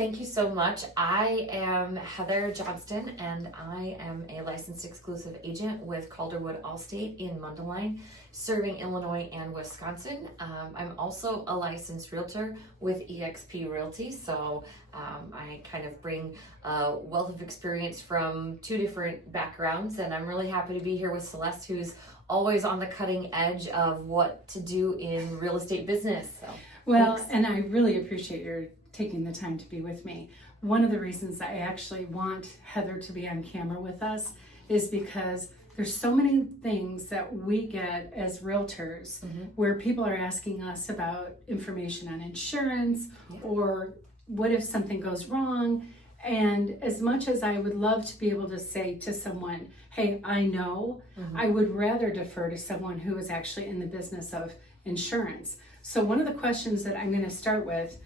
Thank you so much. I am Heather Johnston, and I am a licensed exclusive agent with Calderwood AllState in Mundelein, serving Illinois and Wisconsin. I'm also a licensed realtor with EXP Realty, so I kind of bring a wealth of experience from two different backgrounds, and I'm really happy to be here with Celeste, who's always on the cutting edge of what to do in real estate business. So, well, thanks. and I really appreciate your taking the time to be with me. One of the reasons I actually want Heather to be on camera with us is because there's so many things that we get as realtors where people are asking us about information on insurance or what if something goes wrong. And as much as I would love to be able to say to someone, hey, I know, I would rather defer to someone who is actually in the business of insurance. So one of the questions that I'm going to start with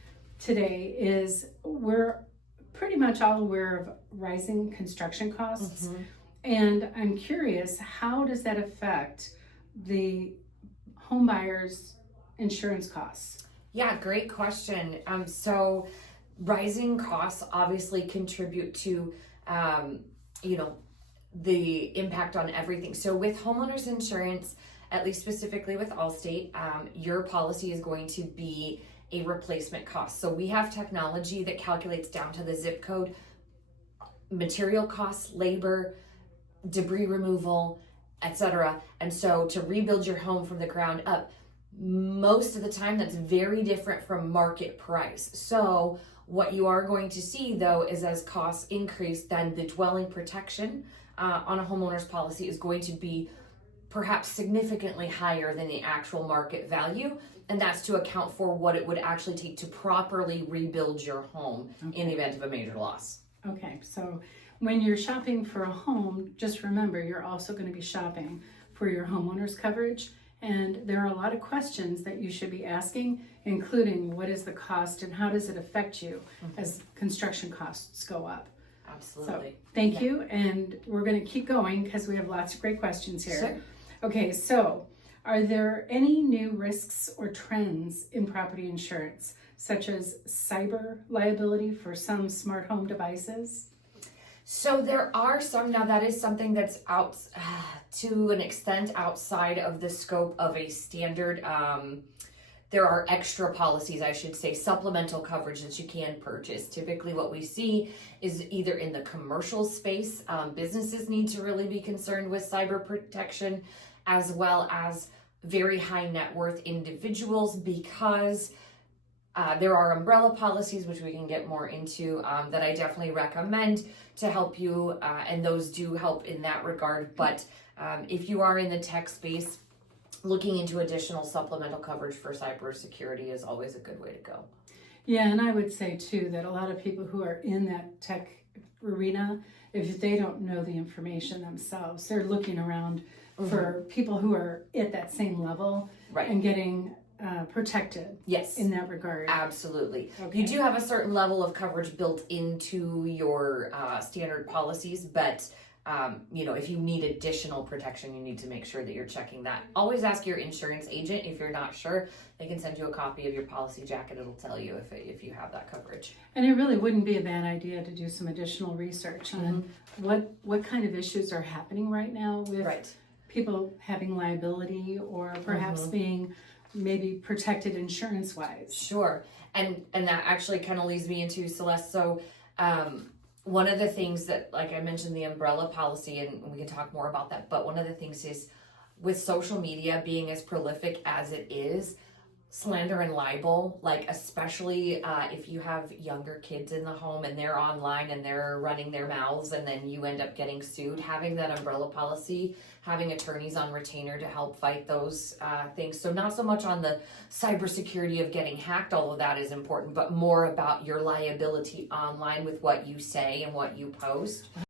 today is, we're pretty much all aware of rising construction costs. And I'm curious, how does that affect the home buyer's insurance costs? Yeah, great question. So rising costs obviously contribute to, the impact on everything. So with homeowners insurance, at least specifically with AllState, your policy is going to be a replacement cost. So we have technology that calculates down to the zip code, material costs, labor, debris removal, etc. And so to rebuild your home from the ground up, most of the time that's very different from market price. So what you are going to see though is as costs increase, then the dwelling protection on a homeowner's policy is going to be perhaps significantly higher than the actual market value. And that's to account for what it would actually take to properly rebuild your home in the event of a major loss. Okay, so when you're shopping for a home, just remember you're also going to be shopping for your homeowner's coverage. And there are a lot of questions that you should be asking, including what is the cost and how does it affect you as construction costs go up. Absolutely. So, thank you. And we're going to keep going because we have lots of great questions here. Sure. Okay, so are there any new risks or trends in property insurance, such as cyber liability for some smart home devices? So there are some. Now that is something that's out to an extent outside of the scope of a standard. There are extra policies, I should say, supplemental coverage that you can purchase. Typically what we see is either in the commercial space, businesses need to really be concerned with cyber protection, as well as very high net worth individuals, because there are umbrella policies, which we can get more into, that I definitely recommend to help you, and those do help in that regard. But if you are in the tech space, looking into additional supplemental coverage for cybersecurity is always a good way to go. Yeah, and I would say too that a lot of people who are in that tech arena, if they don't know the information themselves, they're looking around for people who are at that same level and getting protected in that regard. Absolutely. Okay. You do have a certain level of coverage built into your standard policies, but if you need additional protection, you need to make sure that you're checking that. Always ask your insurance agent if you're not sure. They can send you a copy of your policy jacket. It'll tell you if you have that coverage. And it really wouldn't be a bad idea to do some additional research on what kind of issues are happening right now with people having liability or perhaps being maybe protected insurance-wise. Sure. And that actually kind of leads me into Celeste. So one of the things that, like I mentioned, the umbrella policy, and we can talk more about that, but one of the things is with social media being as prolific as it is, slander and libel, like especially if you have younger kids in the home and they're online and they're running their mouths and then you end up getting sued, having that umbrella policy, having attorneys on retainer to help fight those things. So not so much on the cybersecurity of getting hacked, although that is important, but more about your liability online with what you say and what you post.